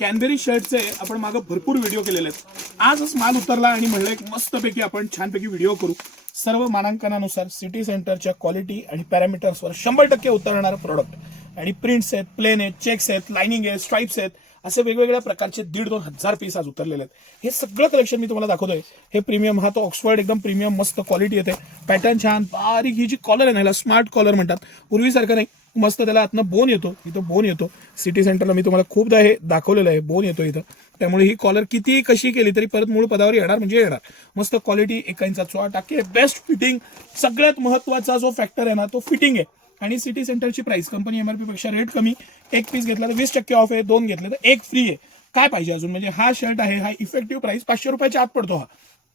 Cranberry शर्टचे आपण मागे भरपूर व्हिडिओ केलेले आहेत. आजच माल उतरला आणि म्हणलं एक मस्तपैकी आपण छानपैकी व्हिडिओ करू. सर्व मानांकनानुसार सिटी सेंटरच्या क्वालिटी आणि पॅरामीटर्सवर 100% उतरणारे प्रोडक्ट आणि प्रिंट्स आहेत, प्लेन आहेत, चेक्स आहेत, लाइनिंग आहे, स्ट्राइप्स आहेत, असे वेगवेगळ्या प्रकारचे 1,500-2 हजार पीस आज उतरलेले आहेत. हे सगळं कलेक्शन मी तुम्हाला दाखवतोय. हे प्रीमियम, हा तो ऑक्सफर्ड एकदम प्रीमियम मस्त क्वालिटी येते. पॅटर्न छान, बारीक ही जी कॉलर आहे ना, ह्याला स्मार्ट कॉलर म्हणतात. पूर्वीसारखं नाही, मस्त त्याला आतनं बोन येतो. इथं बोन येतो. सिटी सेंटरला मी तुम्हाला खूपदा हे दाखवलेलं आहे, बोन येतो इथं. त्यामुळे ही कॉलर किती कशी केली तरी परत मूळ पदावर येणार म्हणजे येणार. मस्त क्वालिटी, 1 इंचा 4 टाके, बेस्ट फिटिंग. सगळ्यात महत्वाचा जो फॅक्टर आहे ना तो फिटिंग आहे. आणि सिटी सेंटरची प्राइस कंपनी एमआरपी पेक्षा रेट कमी. 1 पीस घेतला तर 20% ऑफ आहे, 2 घेतले तर 1 फ्री आहे. काय पाहिजे अजून? म्हणजे हा शर्ट आहे, हा इफेक्टिव्ह प्राइस 500 रुपयाच्या आत पडतो. हा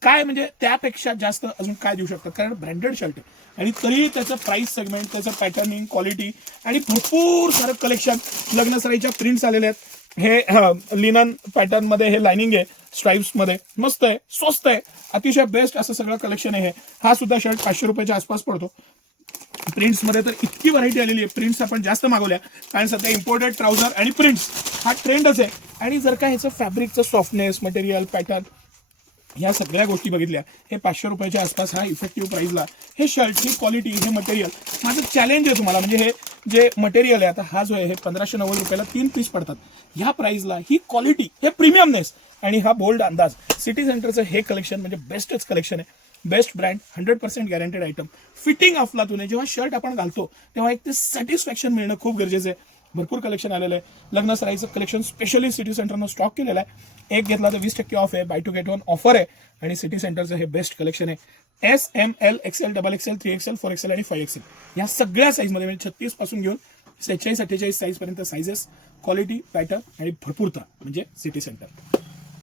काय म्हणजे त्यापेक्षा जास्त अजून काय देऊ शकतात? कारण ब्रँडेड शर्ट आहे आणि तरी त्याचं प्राइस सेगमेंट, त्याचं पॅटर्निंग, क्वालिटी आणि भरपूर सारं कलेक्शन. लग्न सराईच्या प्रिंट्स आलेले आहेत. हे लिनन पॅटर्न मध्ये हे लाइनिंग आहे, स्ट्राइप्स मध्ये मस्त आहे, स्वस्त आहे, अतिशय बेस्ट असं सगळं कलेक्शन आहे. हा सुद्धा शर्ट 500 रुपयाच्या आसपास पडतो. प्रिंट्स मध्ये तर इतकी व्हरायटी आलेली आहे. प्रिंट्स आपण जास्त मागवल्या कारण सध्या इम्पोर्टेड ट्राउझर आणि प्रिंट्स हा ट्रेंडच आहे. आणि जर का ह्याचं फॅब्रिकचं सॉफ्टनेस, मटेरियल, पॅटर्न ह्या सगळ्या गोष्टी बघितल्या, हे 500 रुपयाच्या आसपास हा इफेक्टिव्ह प्राइसला हे शर्ट, ही क्वालिटी, हे मटेरियल. माझं चॅलेंज आहे तुम्हाला, म्हणजे हे जे मटेरियल आहे आता हा जो आहे हे 1590 रुपयाला 3 पीस पडतात. ह्या प्राइसला ही क्वालिटी, हे प्रीमियमनेस आणि हा बोल्ड अंदाज. सिटी सेंटरचं हे कलेक्शन म्हणजे बेस्टच कलेक्शन आहे. Best brand, 100% guaranteed item. Fitting अफलातून आहे. जेव्हा शर्ट आपण घालतो तेव्हा एक ते सॅटिस्फॅक्शन मिळणं खूप गरजेचं आहे. भरपूर कलेक्शन आलेलं आहे. लग्न सराईचं कलेक्शन स्पेशली सिटी सेंटरनं स्टॉक केलेलं आहे. 1 घेतला तर 20% ऑफ आहे, बाय टू गेट 1 ऑफर आहे. आणि सिटी सेंटरचं हे बेस्ट कलेक्शन आहे. S, M, L, XL, XXL, 3XL, 4XL आणि 5XL या सगळ्या साईजमध्ये, म्हणजे 36 पासून घेऊन 46-48 साईजपर्यंत साईजेस, क्वालिटी, पॅटर्न आणि भरपूरता म्हणजे सिटी सेंटर.